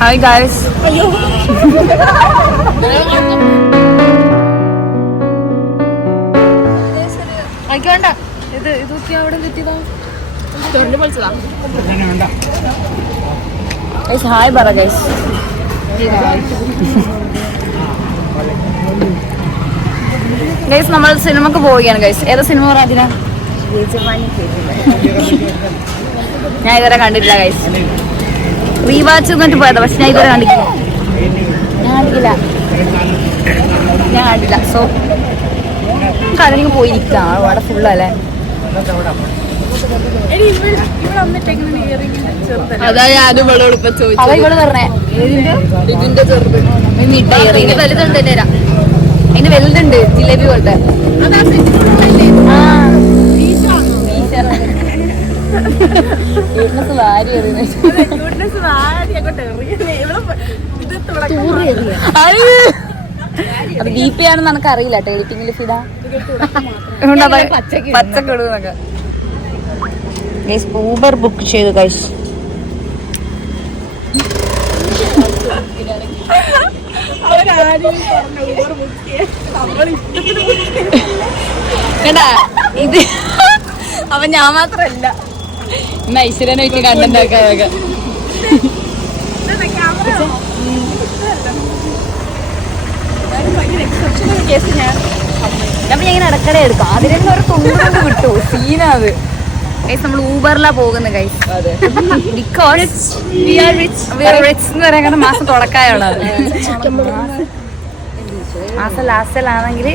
Hi guys. ആയിക്കോണ്ട ഇത് ഇതൊക്കെ അവിടെ കിട്ടിയതോ ഹായ് പറ ഗൈസ്. ഗൈസ് നമ്മൾ സിനിമക്ക് പോവുകയാണ് ഗൈസ്. ഏതാ സിനിമ പറയാ? ഞാൻ ഇതുവരെ കണ്ടിട്ടില്ല ഗൈസ്. റീവാച്ച് എന്നിട്ട് പോയതാ, പക്ഷെ ഞാൻ ഇതുവരെ കണ്ടിട്ടില്ല. സോ കടലിങ് പോയിരിക്കാം. അവിടെ ഫുള്ളല്ലേ. അതാ ഞാനും ഇവളോട് ഇപ്പൊ ചോദിച്ചു. അതാ ഇവള് പറഞ്ഞേ ഇതിന്റെ ചെറുത് വലുതുണ്ട്. അതിന് വലുതുണ്ട് ജിലേബി പോലത്തെ. അത് ബി പി ആണെന്ന് നമുക്ക് അറിയില്ല. എഡിറ്റിംഗിൽ ഫിഡാ പച്ചക്കിടുന്നൊക്കെ. ഊബർ ബുക്ക് ചെയ്തു ഗൈസ്. കേട്ടാ ഇത് അപ്പൊ ഞാൻ മാത്രല്ല ഇന്ന് ഐശ്വര്യനായിട്ട് കണ്ടന്റ് ആക്കാതൊക്കെ. അപ്പൊ ഞാൻ ഇങ്ങനെ ഇടക്കടെ എടുക്കാം. അതിലെന്നെ ഒരു തൊണ്ണൂറ് കിട്ടു സീനാത്. ഗൈസ് നമ്മൾ ഊബറിലാ പോകുന്നത് guys. Because we are rich എന്ന് പറയാൻ മാസം തുടക്കായാണ്. മാസം ലാസ്റ്റിലാണെങ്കിൽ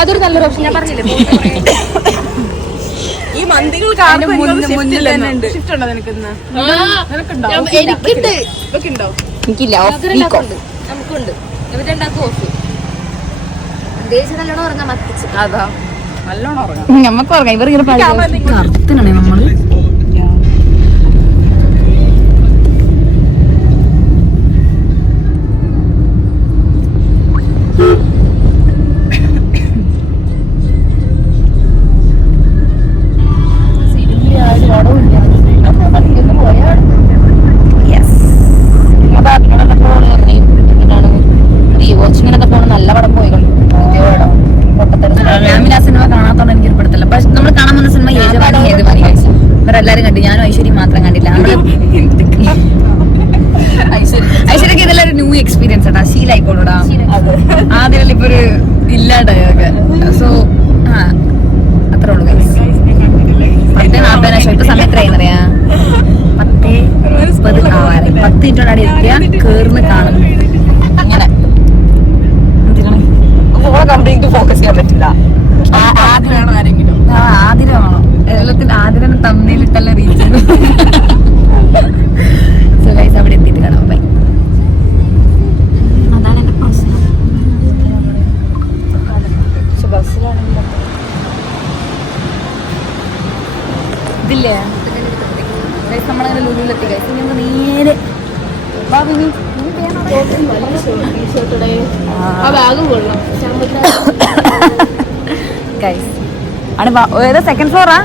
അതൊരു നല്ലൊരു ഓപ്ഷൻ. ഞാൻ പറഞ്ഞില്ലേ ഈ മന്തികൾ എനിക്കില്ല. നമുക്കുണ്ട് നല്ലോണം ഉറങ്ങാൻ മത്തിച്ച്. അതാ നമ്മക്ക് ഉറങ്ങാം. ഇവർ ഇങ്ങനെ കറുത്തിനാണേ നമ്മള്. നല്ല പടം പോയി സിനിമ കാണാത്തോണ്ട് എനിക്ക് ഇഷ്ടപ്പെടത്തില്ല. പക്ഷെ നമ്മൾ കാണാൻ വന്ന സിനിമ ഇവരെല്ലാരും കണ്ടു. ഞാനും ഐശ്വര്യം മാത്രം കണ്ടില്ല. ഐശ്വര്യക്ക് ഇതെല്ലാം ഒരു ന്യൂ എക്സ്പീരിയൻസ് ആട്ടാ. ശീലായിക്കോളൂടാ. ആദ്യം ഇപ്പൊ ഒരു ഇല്ലാണ്ടായൊക്കെ. സോ അത്രേ ഉള്ളൂ ഗൈസ്. 10:40 ഇപ്പൊ സമയം എത്രയാന്നറിയാ? 10:30 ആവാറ്. 10 മിനിറ്റോടെ അവിടെ എത്തിയാ കേറുന്ന് കാണുന്നു. ഇങ്ങനെ കംപ്ലീറ്റ് ഫോക്കസ് ചെയ്യാൻ പറ്റില്ല. ആതിരമാണോ എല്ലാത്തിൽ ആതിരനെ തമ്മിലിട്ടല്ല റീച്ച്. സോ ഗൈസ് അവിടെ എത്തിയിട്ട് കാണാം. ബൈ. അതാണ് എന്റെ പ്രശ്നം. പക്ഷെ ബസ്സിലാണെങ്കിൽ ഇതില്ലേ നമ്മളങ്ങനെ ലുലുവിലെത്തി ഗൈസ്. ഇനി നേരെ ഗൈസ് ആണ്. ഏതാ സെക്കൻഡ് ഫ്ലോറാ?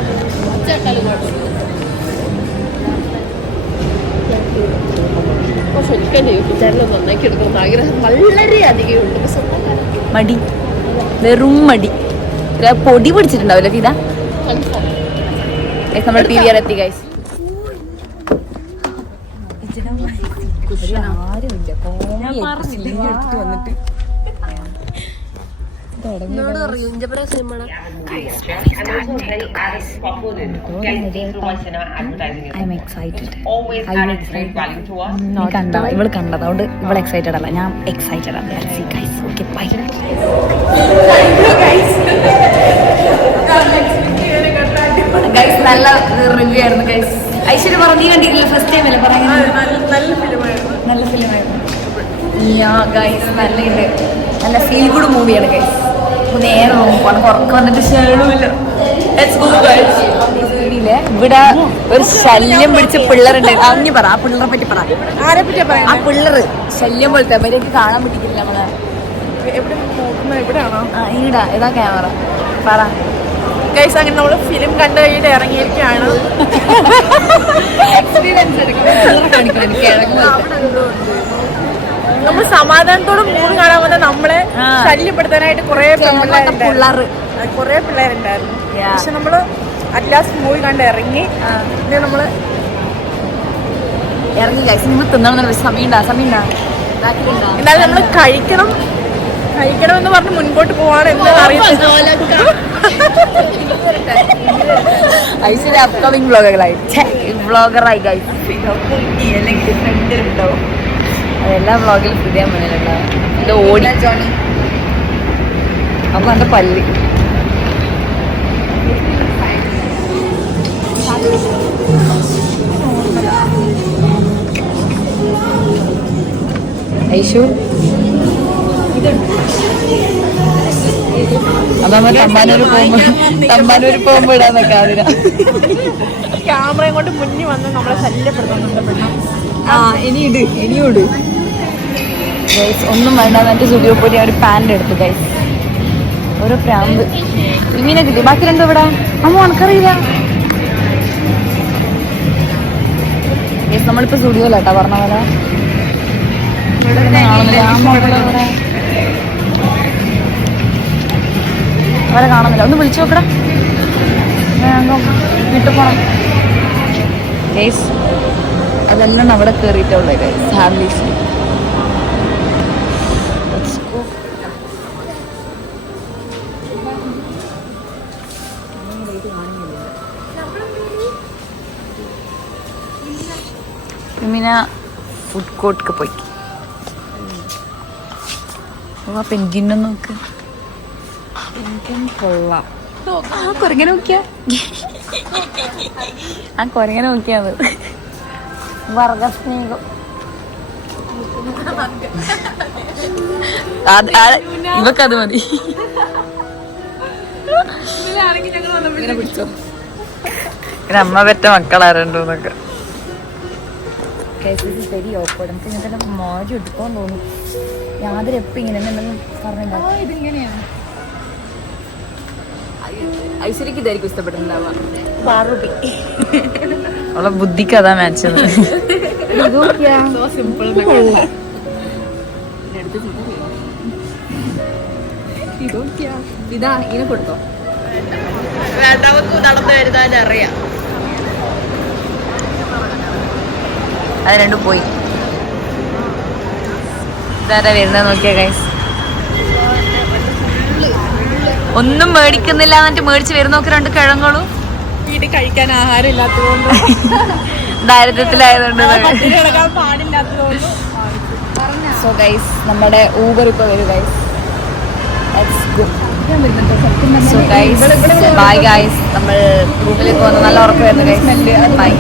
മടി, വെറും മടി. പൊടി പിടിച്ചിട്ടുണ്ടാവില്ല ഫിദ. നമ്മൾ PVR എത്തി ഗൈസ്. ഇവള് കണ്ടത് അതുകൊണ്ട് ഇവള് എക്സൈറ്റഡ് അല്ല, ഞാൻ എക്സൈറ്റഡ് ആണ്. നല്ല റിവ്യൂ ആയിരുന്നു ഗൈസ്. ഐശ്വര്യ പറഞ്ഞു കണ്ടിട്ടില്ല, ഫസ്റ്റ് ടൈം അല്ലേ പറയുന്നത്. നല്ല ഫിലിമായിരുന്നു. നല്ലുണ്ട്. നല്ല ഫീൽ ഗുഡ് മൂവിയാണ് ഗൈസ്. നേരെ നോക്കുവാണ്, ഉറക്കം വന്നിട്ട് ഷേളുമില്ല. ഇവിടെ ഒരു ശല്യം പിടിച്ച പിള്ളേരുണ്ട്. അങ്ങി പറ, ആ പിള്ളേരെ പറ്റി പറ. ആരെ പറ്റിയാ പറയാ? ആ പിള്ളേർ ശല്യം പോലത്തെ അവരേക്ക് കാണാൻ പറ്റിക്കില്ല നമ്മളെ. എവിടെയാണോ? ഈടാ, ഏതാ ക്യാമറ പറ. ഗൈസ് അങ്ങനെ നമ്മള് ഫിലിം കണ്ടു കഴിഞ്ഞിട്ട് ഇറങ്ങിയിരിക്കുകയാണ്. നമ്മൾ സമാധാനത്തോടെ മൂവി കാണാൻ വന്ന നമ്മളെ ശല്യപ്പെടുത്താനായിട്ട് കുറെ പിള്ളേരുണ്ടായിരുന്നു. പക്ഷെ നമ്മള് അറ്റ്ലാസ്റ്റ് മൂവി കണ്ട് ഇറങ്ങി. നമ്മള് എന്നാലും നമ്മള് കഴിക്കണമെന്ന് പറഞ്ഞ് മുൻപോട്ട് പോവാണ് എന്ന് അറിയില്ല. അപ്കമിങ് വ്ളോഗറായി അതെല്ലാ വ്ളോഗിലും പുതിയ മുന്നിലുണ്ടാവും. ഇത് ഓടി അപ്പൊ എന്റെ പല്ല് ഐഷു അതാ തമ്പാനൂര് പോകുമ്പോ ഇടാന്നൊക്കെ അതിനാ ക്യാമറയും കൊണ്ട് മുന്നിൽ വന്ന് നമ്മളെ ശല്യപ്പെടുത്തുന്നുണ്ട്. ഇനിയും ഇട് ഗൈസ്. ഒന്നും വേണ്ട എന്നിട്ട് സ്റ്റുഡിയോ പോയി ഒരു പാന്റ് എടുത്തു ഗൈസ്. ഓരോ പ്രാന്ത് ഇങ്ങനെ കിട്ടി. ബാക്കി രണ്ടോ ഇവിടെ അമ്മ ഉണക്കറിയില്ല ഗൈസ്. നമ്മളിപ്പോ സ്റ്റുഡിയോയിലാട്ടാ പറഞ്ഞ പോലെ. അവരെ കാണുന്നില്ല. ഒന്ന് വിളിച്ചു നോക്കടാ. വീട്ടിൽ പോണം ഗൈസ്. അതെല്ലാം അവിടെ കയറിയിട്ടുള്ളത് ഗൈസ്. ഹാൻഡീസ് ഫുഡ് കോർട്ട് പോയി. പെൻഗിനെ നോക്ക്. കൊള്ളാം. കൊരങ്ങനെ നോക്കിയാ കൊരങ്ങനെ നോക്കിയാത് വർഗസ്നേഹം. ഇവക്കത് മതി. പിടിച്ചോ അമ്മ പെറ്റ മക്കളാരണ്ടോന്നൊക്കെ. ശരി ഓക്കോട് നമുക്ക് ഇങ്ങനത്തെ മോജ് എടുക്കാൻ തോന്നും. യാതൊരു എപ്പം ഇങ്ങനെ എന്തെങ്കിലും പറഞ്ഞിട്ടുണ്ടാവും. ഐശ്വര്യക്ക് ഇതായിരിക്കും ഇഷ്ടപ്പെട്ടിട്ടുണ്ടാവുക. അവളെ ബുദ്ധിക്ക് അതാ മാച്ചത്. ഇതാ ഇങ്ങനെ കൊടുത്തോ. നടന്നു വരുന്നതിന് അറിയാം. അത് രണ്ടും പോയി. ഇതാരാ വരുന്നത് നോക്കിയാ ഗൈസ്. ഒന്നും മേടിക്കുന്നില്ല എന്നിട്ട് മേടിച്ച് വരുന്നോക്ക് രണ്ട് കിഴങ്ങളും. വീട്ടിൽ കഴിക്കാൻ ആഹാരം ഇല്ലാത്തതുകൊണ്ട് ദാരിദ്ര്യത്തിലായതുകൊണ്ട്. സോ ഗൈസ് നമ്മുടെ ഊബർ ഇപ്പൊ വരും guys. So guys bye guys. നമ്മൾ റൂമിലേക്ക് വന്ന് നല്ല ഉറപ്പ് വരുന്നു ഗൈസ്. ബൈ.